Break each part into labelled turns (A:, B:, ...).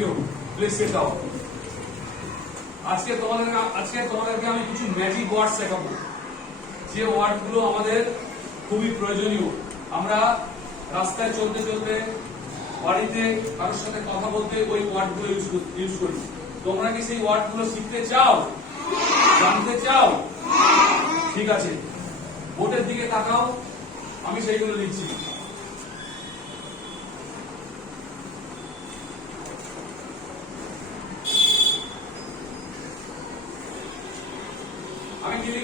A: You please sit down আজকে তোমাদের আজকে তোমাদেরকে আমি কিছু ম্যাজিক ওয়ার্ড শেখাবো। যে ওয়ার্ডগুলো আমাদের খুবই প্রয়োজনীয়। আমরা রাস্তায় চলতে চলতে বাড়িতে কারোর সাথে কথা বলতে ওই ওয়ার্ডগুলো ইউজ করি তোমরা কি সেই ওয়ার্ডগুলো শিখতে চাও? জানতে চাও? ঠিক আছে। বোর্ডের দিকে তাকাও। আমি সেইগুলো লিখছি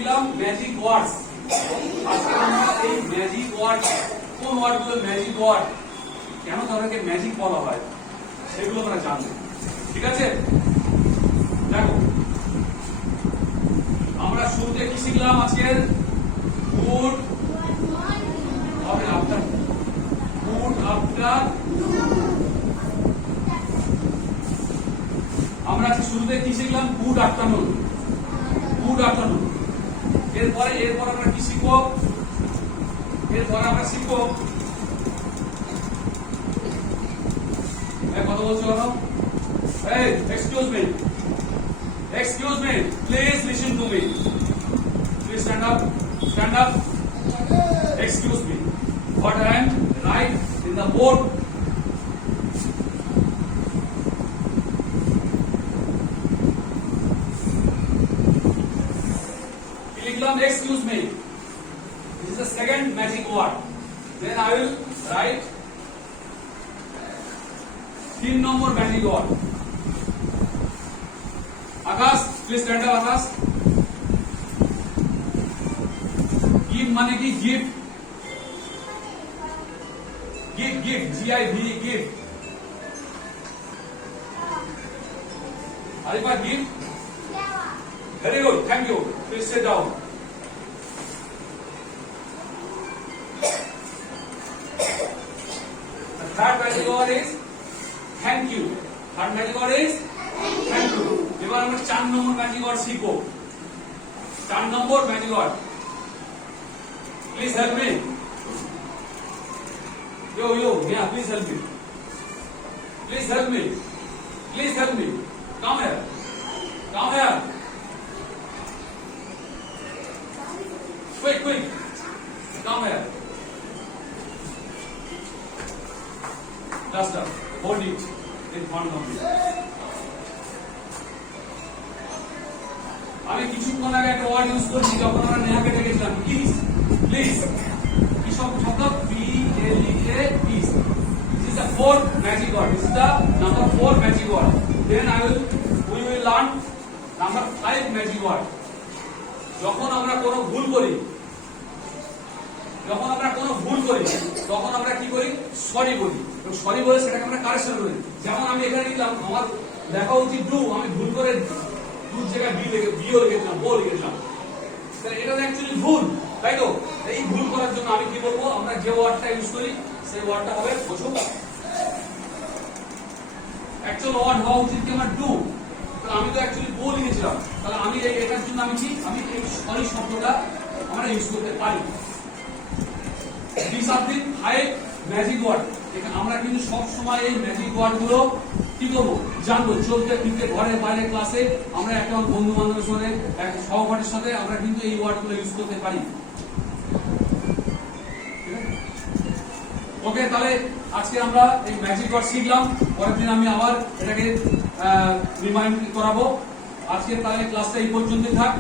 A: লিখলাম ম্যাজিক ওয়ার্ডস আজকে আমরা এই ম্যাজিক ওয়ার্ড কোন ম্যাজিক ওয়ার্ড কেন ম্যাজিক বলা হয়? সেগুলো আমরা জানব। ঠিক আছে? দেখো, আমরা শুরুতে কি শিখলাম আজকের গুড হবে আফটার গুড আফটার আমরা শুরুতে কি শিখলাম? গুড আফটারনুন গুড আফটারনুন এরপরে এরপর আমরা কি শিখবো এরপরে আমরা শিখবো এই কথা বলছো কেন এই excuse me excuse me please listen to me please stand up stand up excuse me what I am write in the board become excuse me. This is the second magic word. Then I will write तीन number magic word. Akash please stand up Akash give माने कि give give give G I V give अरे बार give very good thank you please sit down third magic word is thank you. Third magic word is thank you. এবার আমরা চার number magic word শিখবো চার number magic word please help me Yo, yo, yeah, please help me. Please help me. Please help me. Come here. Duster. Hold it in front of me. আমি কিছুক্ষণ আগে একটা word use করছি, যখন আমরা নেহাকে ডেকেছিলাম please please কি শব্দ? P L E A please this is the fourth magic word this is number four magic word then I will we will learn number five magic word যখন আমরা কোনো ভুল করি যখন আমরা কোনো ভুল করি, তখন আমরা কি করি? সরি বলি। সরি বলে সেটাকে আমরা কারেকশন করি যেমন আমি এখানে লিখলাম, আমার লেখা উচিত ডু আমি ভুল করে ডু জায়গায় বি লিখে বিও লিখেছিলাম বো লিখেছিলাম। এটা অ্যাকচুয়ালি ভুল, তাই তো? এই ভুল করার জন্য আমি কি বলব? আমরা যে ওয়ার্ডটা ইউজ করি, সেই ওয়ার্ডটা হবে বোঝো অ্যাকচুয়াল ওয়ার্ড হওয়া উচিত কি আমার ডু আমি তো অ্যাকচুয়ালি বো লিখেছিলাম। তাহলে আমি এটার জন্য আমি কি? আমি এই সরি শব্দটা আমরা ইউজ করতে পারি। দি ফাইভ ম্যাজিক ওয়ার্ড আমরা কিন্তু সব সময় এই ম্যাজিক ওয়ার্ডগুলো কি করব? জানব। চলতে ফিরতে ঘরে বাইরে ক্লাসে আমরা একটা বন্ধু বান্ধবের সাথে এক সহপাঠীর সাথে আমরা কিন্তু এই ওয়ার্ডগুলো ইউজ করতে পারি। ওকে তাহলে আজকে আমরা এই ম্যাজিক ওয়ার্ড শিখলাম। পরের দিন আমি আবার এটাকে রিমাইন্ড করাবো। আজকে তাহলে ক্লাসটা এই পর্যন্তই থাক?